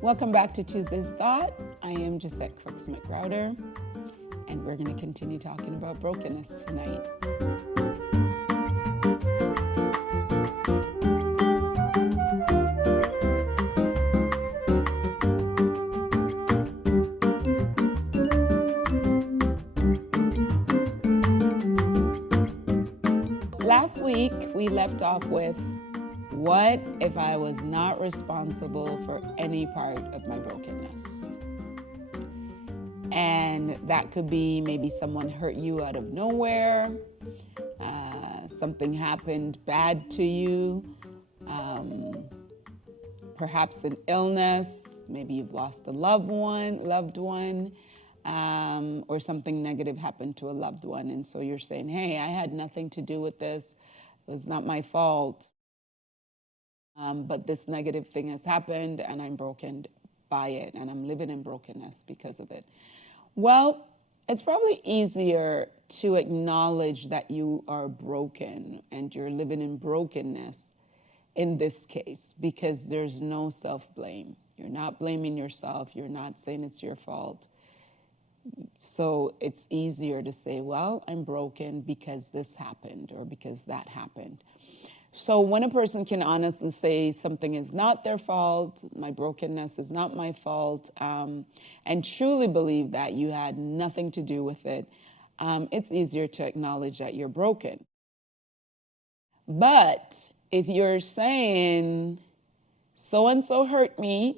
Welcome back to Tuesday's Thought. I am Jassett Crooks McGrowder, and we're going to continue talking about brokenness tonight. Last week, we left off with, what if I was not responsible for any part of my brokenness? And that could be maybe someone hurt you out of nowhere, something happened bad to you, perhaps an illness, maybe you've lost a loved one, or something negative happened to a loved one. And so you're saying, hey, I had nothing to do with this. It was not my fault. But this negative thing has happened and I'm broken by it and I'm living in brokenness because of it. Well, it's probably easier to acknowledge that you are broken and you're living in brokenness in this case because there's no self-blame. You're not blaming yourself. You're not saying it's your fault. So it's easier to say, well, I'm broken because this happened or because that happened. So when a person can honestly say something is not their fault, my brokenness is not my fault, and truly believe that you had nothing to do with it, it's easier to acknowledge that you're broken. But if you're saying, so-and-so hurt me,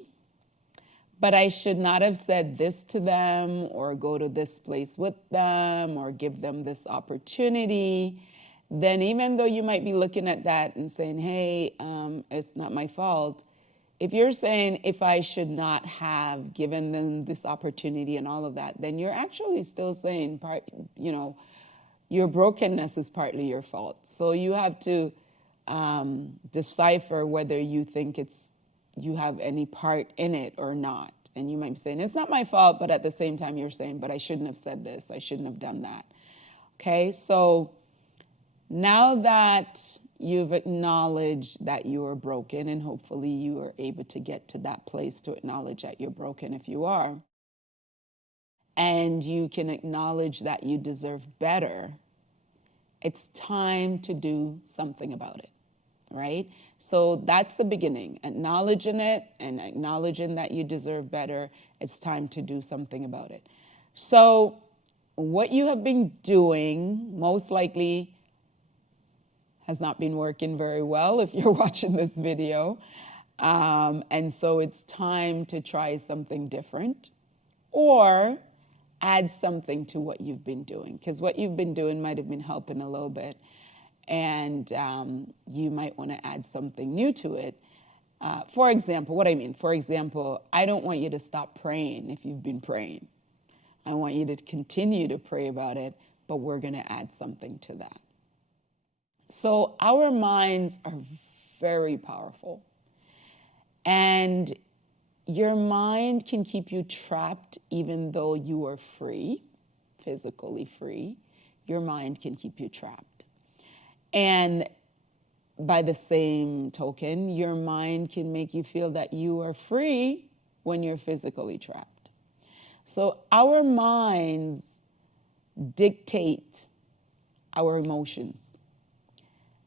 but I should not have said this to them or go to this place with them or give them this opportunity, then even though you might be looking at that and saying, hey, it's not my fault, if you're saying, if I should not have given them this opportunity and all of that, then you're actually still saying, your brokenness is partly your fault. So you have to decipher whether you think you have any part in it or not. And you might be saying, it's not my fault, but at the same time you're saying, but I shouldn't have said this, I shouldn't have done that. Okay, so now that you've acknowledged that you are broken, and hopefully you are able to get to that place to acknowledge that you're broken if you are, and you can acknowledge that you deserve better, it's time to do something about it, right? So that's the beginning, acknowledging it and acknowledging that you deserve better. It's time to do something about it. So what you have been doing most likely has not been working very well if you're watching this video. And so it's time to try something different or add something to what you've been doing, because what you've been doing might have been helping a little bit. And you might want to add something new to it. For example, I don't want you to stop praying if you've been praying. I want you to continue to pray about it, but we're going to add something to that. So our minds are very powerful. And your mind can keep you trapped even though you are free, physically free. Your mind can keep you trapped. And by the same token, your mind can make you feel that you are free when you're physically trapped. So our minds dictate our emotions.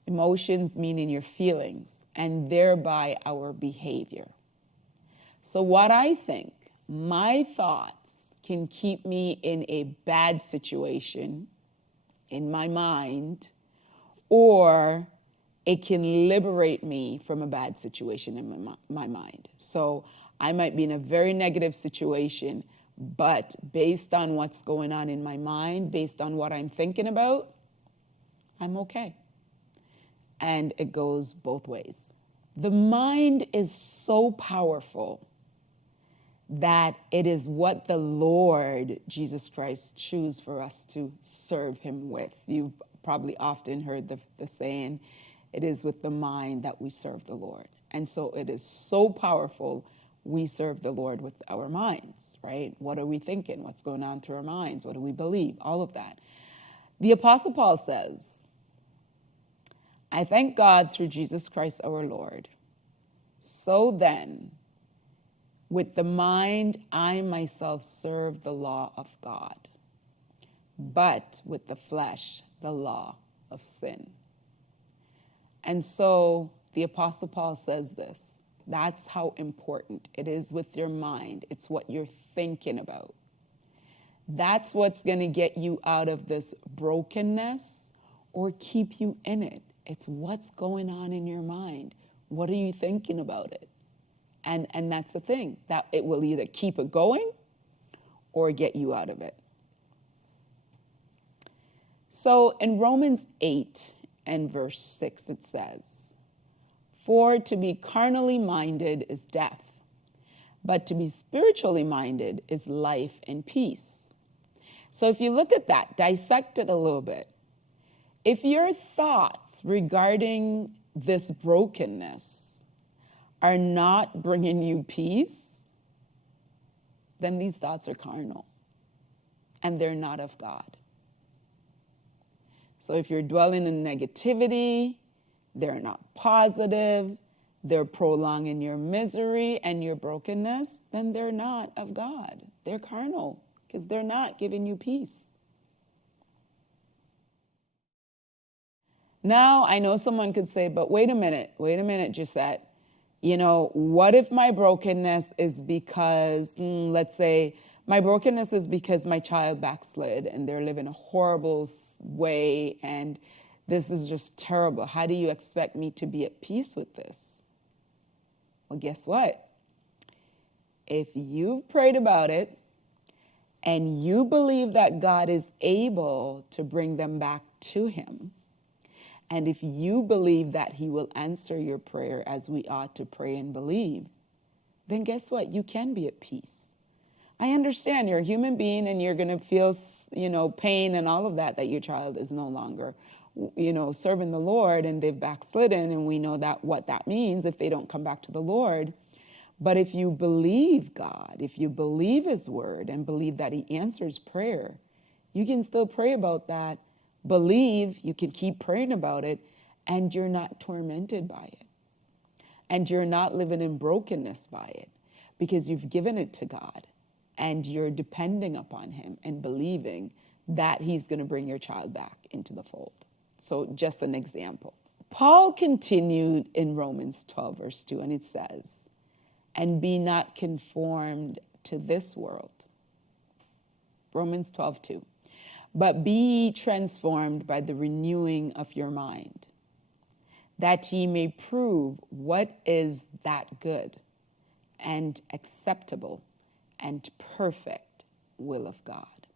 Emotions meaning your feelings, and thereby our behavior. So what I think, my thoughts can keep me in a bad situation in my mind, or it can liberate me from a bad situation in my mind. So I might be in a very negative situation, but based on what's going on in my mind, based on what I'm thinking about, I'm okay. And it goes both ways. The mind is so powerful that it is what the Lord Jesus Christ chooses for us to serve him with. You've probably often heard the saying, it is with the mind that we serve the Lord. And so it is so powerful, we serve the Lord with our minds, right? What are we thinking? What's going on through our minds? What do we believe? All of that. The Apostle Paul says, I thank God through Jesus Christ our Lord. So then, With the mind, I myself serve the law of God, but with the flesh, the law of sin. And so the Apostle Paul says this. That's how important it is with your mind. It's what you're thinking about. That's what's going to get you out of this brokenness or keep you in it. It's what's going on in your mind. What are you thinking about it? And that's the thing, that it will either keep it going or get you out of it. So in Romans 8 and verse 6, it says, "For to be carnally minded is death, but to be spiritually minded is life and peace." So if you look at that, dissect it a little bit. If your thoughts regarding this brokenness are not bringing you peace, then these thoughts are carnal and they're not of God. So if you're dwelling in negativity, they're not positive, they're prolonging your misery and your brokenness, then they're not of God. They're carnal because they're not giving you peace. Now, I know someone could say, but wait a minute, Jassett. What if my brokenness is because, let's say, my brokenness is because my child backslid and they're living a horrible way and this is just terrible. How do you expect me to be at peace with this? Well, guess what? If you've prayed about it and you believe that God is able to bring them back to him, and if you believe that he will answer your prayer as we ought to pray and believe, then guess what? You can be at peace. I understand you're a human being and you're going to feel, pain and all of that your child is no longer, serving the Lord and they've backslidden. And we know that what that means if they don't come back to the Lord. But if you believe God, if you believe his word and believe that he answers prayer, you can still pray about that. Believe, you can keep praying about it, and you're not tormented by it. And you're not living in brokenness by it because you've given it to God and you're depending upon him and believing that he's going to bring your child back into the fold. So just an example. Paul continued in Romans 12, verse 2, and it says, "And be not conformed to this world." Romans 12, 2. "But be ye transformed by the renewing of your mind, that ye may prove what is that good and acceptable and perfect will of God."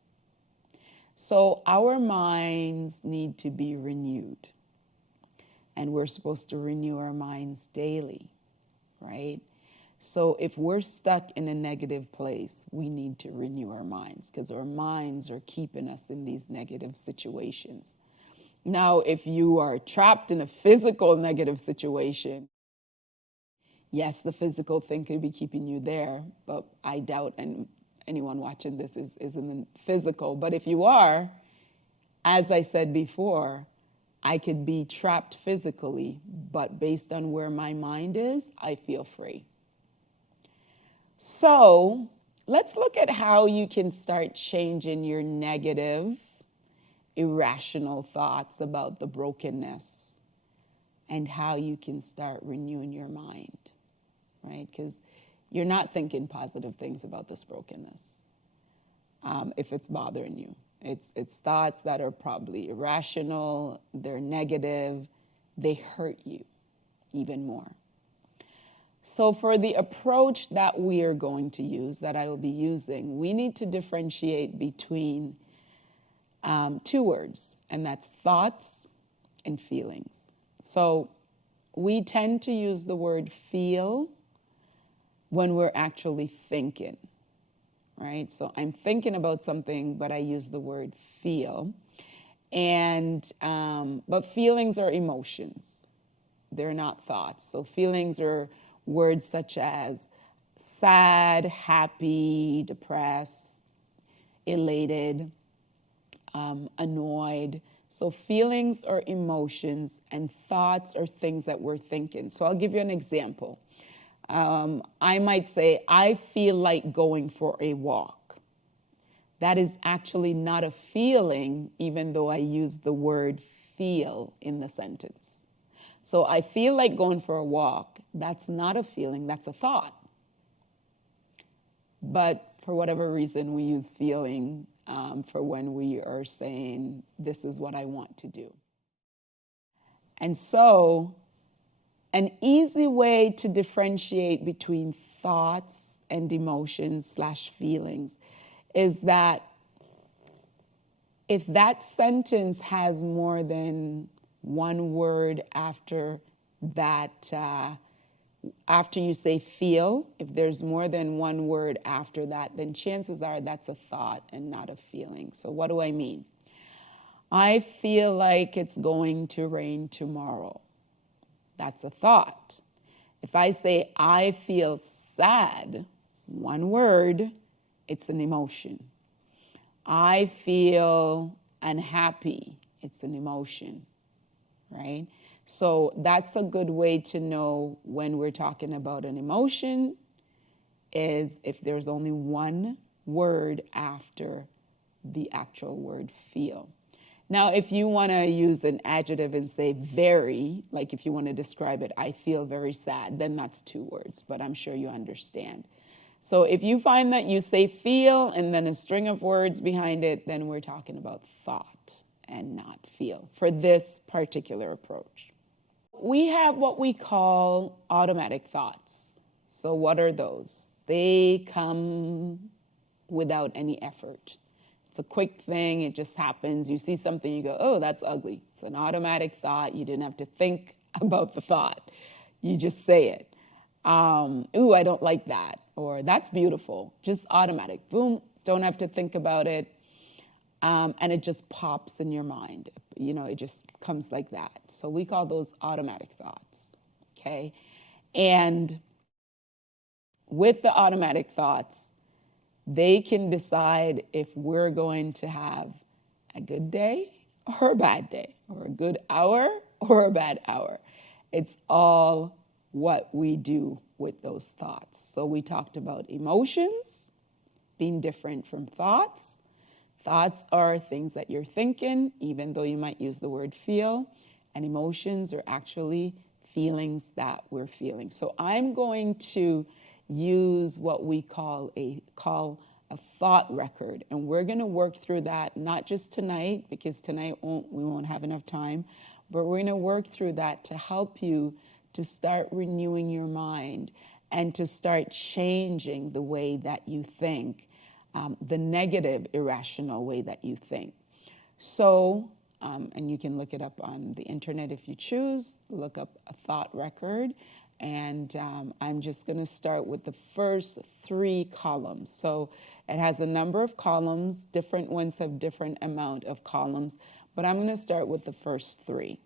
So our minds need to be renewed. And we're supposed to renew our minds daily, right? So if we're stuck in a negative place, we need to renew our minds because our minds are keeping us in these negative situations. Now, if you are trapped in a physical negative situation, yes, the physical thing could be keeping you there, but I doubt anyone watching this is in the physical. But if you are, as I said before, I could be trapped physically, but based on where my mind is, I feel free. So let's look at how you can start changing your negative, irrational thoughts about the brokenness and how you can start renewing your mind, right? Because you're not thinking positive things about this brokenness if it's bothering you. It's thoughts that are probably irrational, they're negative, they hurt you even more. So for the approach that we are going to use, that I will be using, we need to differentiate between two words, and that's thoughts and feelings. So we tend to use the word feel when we're actually thinking, right? So I'm thinking about something, but I use the word feel. But feelings are emotions. They're not thoughts. So feelings are words such as sad, happy, depressed, elated, annoyed. So feelings are emotions and thoughts are things that we're thinking. So I'll give you an example. I might say, I feel like going for a walk. That is actually not a feeling, even though I use the word feel in the sentence. So I feel like going for a walk. That's not a feeling, that's a thought. But for whatever reason, we use feeling for when we are saying, this is what I want to do. And so, an easy way to differentiate between thoughts and emotions/feelings is that if that sentence has more than one word after that, after you say feel, if there's more than one word after that, then chances are that's a thought and not a feeling. So what do I mean? I feel like it's going to rain tomorrow. That's a thought. If I say I feel sad, one word, it's an emotion. I feel unhappy, it's an emotion, right? So that's a good way to know when we're talking about an emotion is if there's only one word after the actual word feel. Now, if you want to use an adjective and say very, like if you want to describe it, I feel very sad, then that's two words, but I'm sure you understand. So if you find that you say feel and then a string of words behind it, then we're talking about thought and not feel for this particular approach. We have what we call automatic thoughts. So what are those? They come without any effort. It's a quick thing, it just happens. You see something, you go, oh, that's ugly. It's an automatic thought. You didn't have to think about the thought. You just say it. Ooh, I don't like that. Or that's beautiful. Just automatic. Boom, don't have to think about it. And it just pops in your mind. You know, it just comes like that. So we call those automatic thoughts, okay? And with the automatic thoughts, they can decide if we're going to have a good day or a bad day, or a good hour or a bad hour. It's all what we do with those thoughts. So we talked about emotions being different from thoughts. Thoughts are things that you're thinking, even though you might use the word feel, and emotions are actually feelings that we're feeling. So I'm going to use what we call a thought record, and we're going to work through that, not just tonight, because tonight we won't have enough time, but we're going to work through that to help you to start renewing your mind and to start changing the way that you think, the negative, irrational way that you think. So, and you can look it up on the internet if you choose, look up a thought record. And I'm just going to start with the first three columns. So it has a number of columns. Different ones have different amount of columns. But I'm going to start with the first three.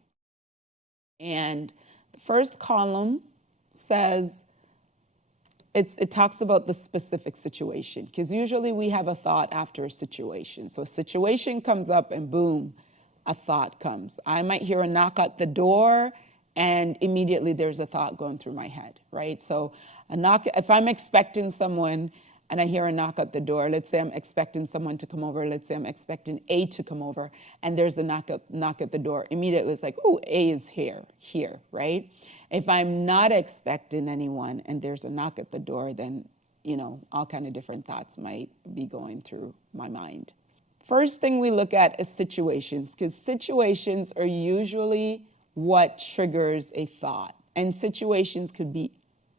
And the first column says, it talks about the specific situation. Because usually we have a thought after a situation. So a situation comes up and boom, a thought comes. I might hear a knock at the door and immediately there's a thought going through my head, right? So a knock, if I'm expecting someone and I hear a knock at the door, let's say I'm expecting someone to come over, let's say I'm expecting A to come over, and there's a knock at the door, immediately it's like, oh, A is here, right? If I'm not expecting anyone and there's a knock at the door, then, you know, all kind of different thoughts might be going through my mind. First thing we look at is situations, because situations are usually what triggers a thought. And situations could be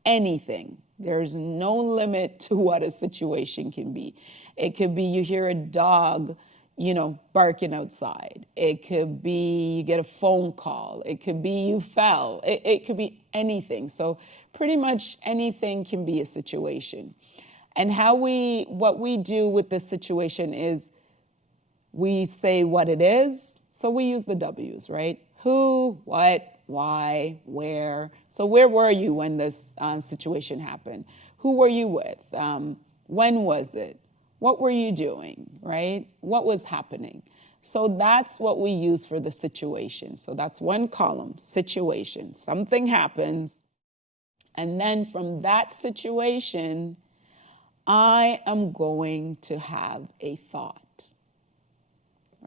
anything. There's no limit to what a situation can be. It could be you hear a dog, you know, barking outside. It could be you get a phone call. It could be you fell. It could be anything. So pretty much anything can be a situation. And what we do with the situation is we say what it is. So we use the W's, right? Who, what, why, where. So where were you when this situation happened? Who were you with? When was it? What were you doing, right? What was happening? So that's what we use for the situation. So that's one column, situation. Something happens, And then from that situation, I am going to have a thought,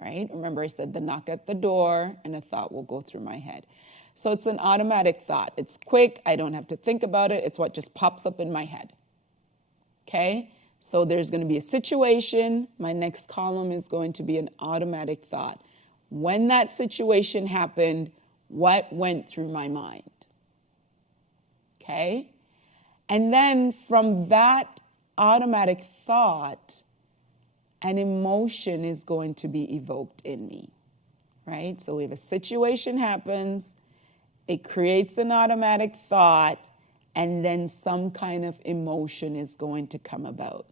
right? Remember I said the knock at the door and a thought will go through my head. So it's an automatic thought. It's quick. I don't have to think about it. It's what just pops up in my head. Okay? So there's going to be a situation. My next column is going to be an automatic thought. When that situation happened, what went through my mind? Okay? And then from that automatic thought, an emotion is going to be evoked in me, right? So if a situation happens, it creates an automatic thought, and then some kind of emotion is going to come about.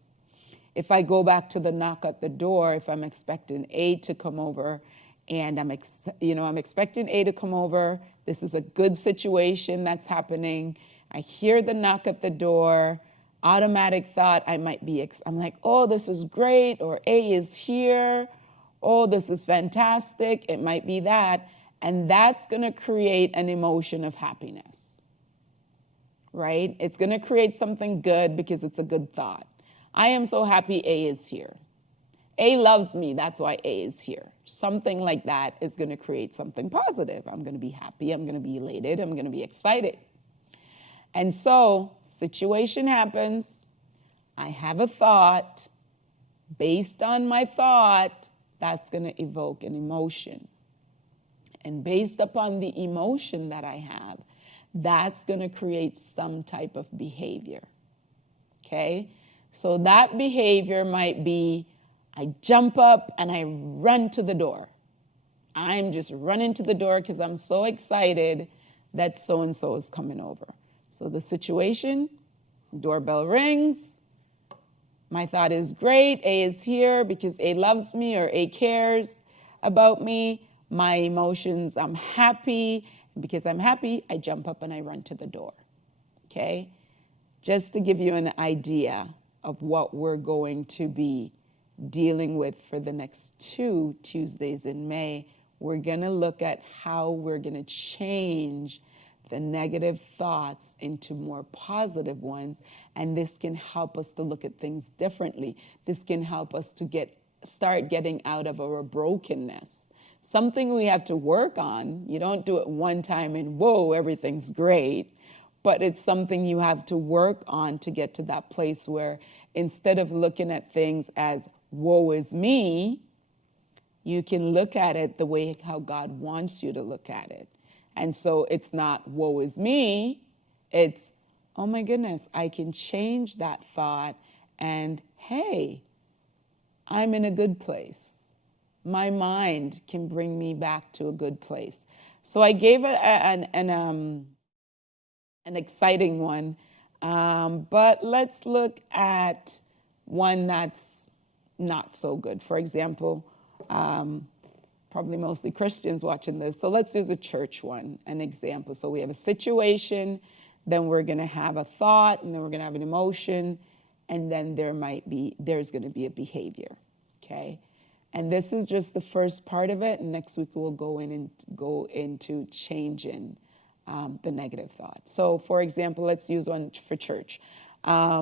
If I go back to the knock at the door, if I'm expecting A to come over, and I'm expecting A to come over, this is a good situation that's happening. I hear the knock at the door, automatic thought, I'm like, oh, this is great, or A is here, oh, this is fantastic, it might be that, and that's gonna create an emotion of happiness, right? It's gonna create something good because it's a good thought. I am so happy A is here. A loves me, that's why A is here. Something like that is gonna create something positive. I'm gonna be happy, I'm gonna be elated, I'm gonna be excited. And so, situation happens, I have a thought, based on my thought, that's gonna evoke an emotion. And based upon the emotion that I have, that's gonna create some type of behavior, okay? So that behavior might be, I jump up and I run to the door. I'm just running to the door because I'm so excited that so-and-so is coming over. So the situation, doorbell rings. My thought is great, A is here because A loves me or A cares about me. My emotions, I'm happy. And because I'm happy, I jump up and I run to the door, okay? Just to give you an idea of what we're going to be dealing with for the next 2 Tuesdays in May, we're gonna look at how we're gonna change the negative thoughts into more positive ones, and this can help us to look at things differently. This can help us to start getting out of our brokenness. Something we have to work on. You don't do it one time and whoa, everything's great, but it's something you have to work on to get to that place where instead of looking at things as woe is me, you can look at it the way how God wants you to look at it. And so it's not woe is me, it's, oh my goodness, I can change that thought and hey, I'm in a good place. My mind can bring me back to a good place. So I gave an exciting one, but let's look at one that's not so good. For example, probably mostly Christians watching this. So let's use a church one, an example. So we have a situation, then we're going to have a thought, and then we're going to have an emotion, and then there's going to be a behavior, okay? And this is just the first part of it, and next week we'll go into changing the negative thoughts. So for example, let's use one for church. I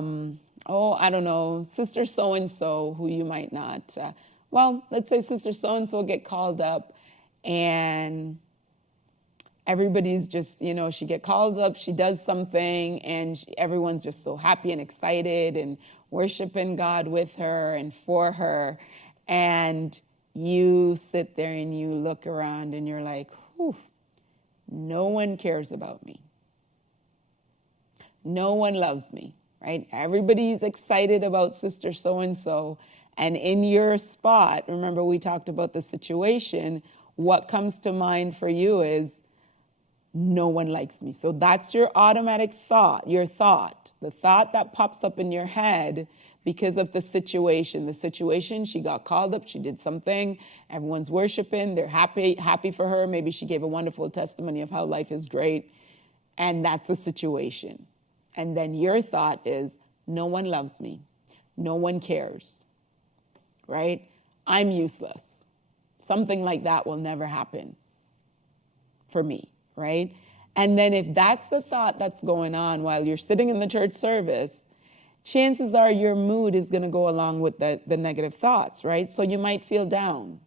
don't know, Sister so-and-so, who you might not, let's say Sister so-and-so get called up and everybody's just, she get called up, she does something and everyone's just so happy and excited and worshiping God with her and for her. And you sit there and you look around and you're like, whew, no one cares about me. No one loves me, right? Everybody's excited about Sister so-and-so. And in your spot, remember we talked about the situation, what comes to mind for you is, no one likes me. So that's your automatic thought, the thought that pops up in your head because of the situation. The situation, she got called up, she did something, everyone's worshiping, they're happy for her. Maybe she gave a wonderful testimony of how life is great. And that's the situation. And then your thought is, no one loves me. No one cares, right? I'm useless. Something like that will never happen for me, right? And then if that's the thought that's going on while you're sitting in the church service, chances are your mood is going to go along with the negative thoughts, right? So you might feel down.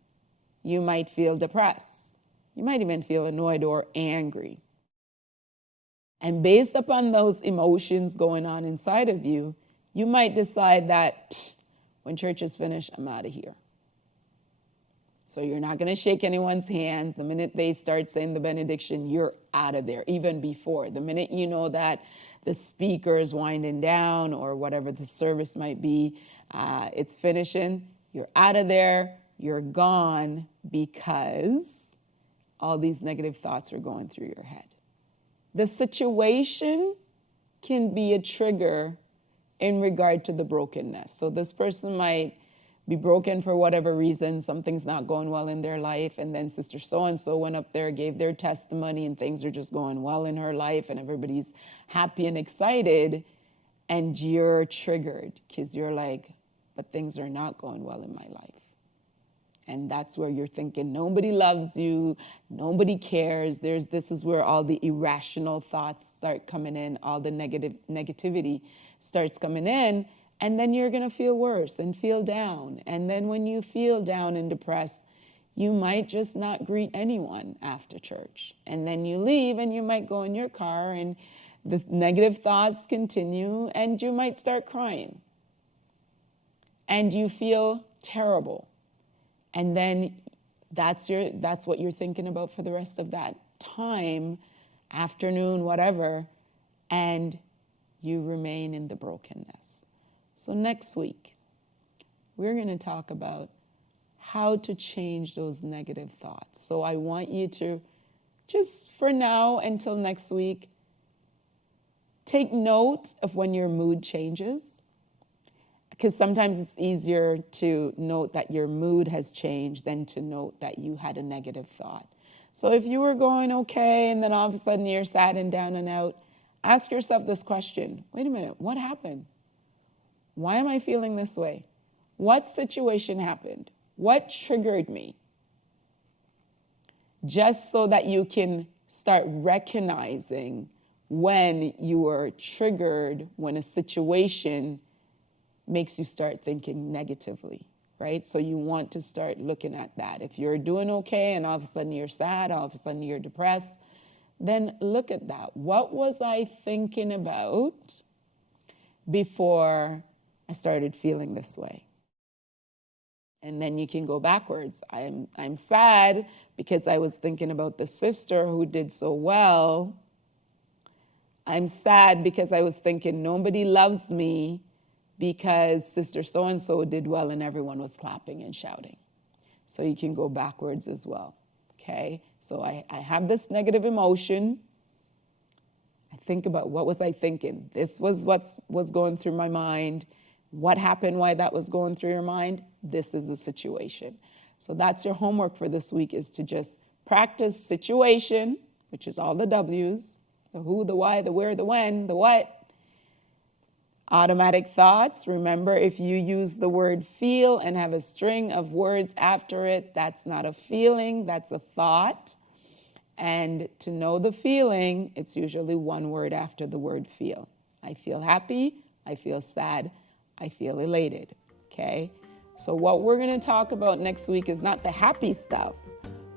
You might feel depressed. You might even feel annoyed or angry. And based upon those emotions going on inside of you, you might decide that when church is finished, I'm out of here. So you're not going to shake anyone's hands. The minute they start saying the benediction, you're out of there, even before. The minute you know that the speaker is winding down or whatever the service might be, it's finishing, you're out of there, you're gone, because all these negative thoughts are going through your head. The situation can be a trigger in regard to the brokenness. So this person might be broken for whatever reason, something's not going well in their life, and then Sister So-and-so went up there, gave their testimony, and things are just going well in her life, and everybody's happy and excited, and you're triggered because you're like, but things are not going well in my life. And that's where you're thinking, nobody loves you, nobody cares. This is where all the irrational thoughts start coming in, all the negativity starts coming in, and then you're going to feel worse and feel down. And then when you feel down and depressed, you might just not greet anyone after church. And then you leave and you might go in your car and the negative thoughts continue and you might start crying. And you feel terrible. And then that's what you're thinking about for the rest of that time, afternoon, whatever, and you remain in the brokenness. So next week, we're going to talk about how to change those negative thoughts. So I want you to, just for now until next week, take note of when your mood changes, because sometimes it's easier to note that your mood has changed than to note that you had a negative thought. So if you were going okay and then all of a sudden you're sad and down and out, ask yourself this question. Wait a minute, what happened? Why am I feeling this way? What situation happened? What triggered me? Just so that you can start recognizing when you were triggered, when a situation makes you start thinking negatively, right? So you want to start looking at that. If you're doing okay and all of a sudden you're sad, all of a sudden you're depressed, then look at that. What was I thinking about before I started feeling this way? And then you can go backwards. I'm sad because I was thinking about the sister who did so well. I'm sad because I was thinking nobody loves me because Sister So-and-so did well and everyone was clapping and shouting. So you can go backwards as well, okay? So I have this negative emotion. I think about what was I thinking? This was what was going through my mind. What happened, why that was going through your mind? This is the situation. So that's your homework for this week, is to just practice situation, which is all the W's, the who, the why, the where, the when, the what. Automatic thoughts. Remember, if you use the word feel and have a string of words after it, that's not a feeling, that's a thought. And to know the feeling, it's usually one word after the word feel. I feel happy, I feel sad, I feel elated, okay? So what we're going to talk about next week is not the happy stuff.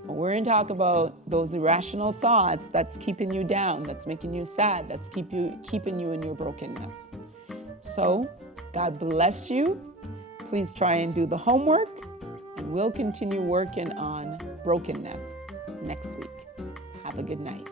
We're going to talk about those irrational thoughts that's keeping you down, that's making you sad, that's keeping you in your brokenness. So, God bless you. Please try and do the homework, and we'll continue working on brokenness next week. Have a good night.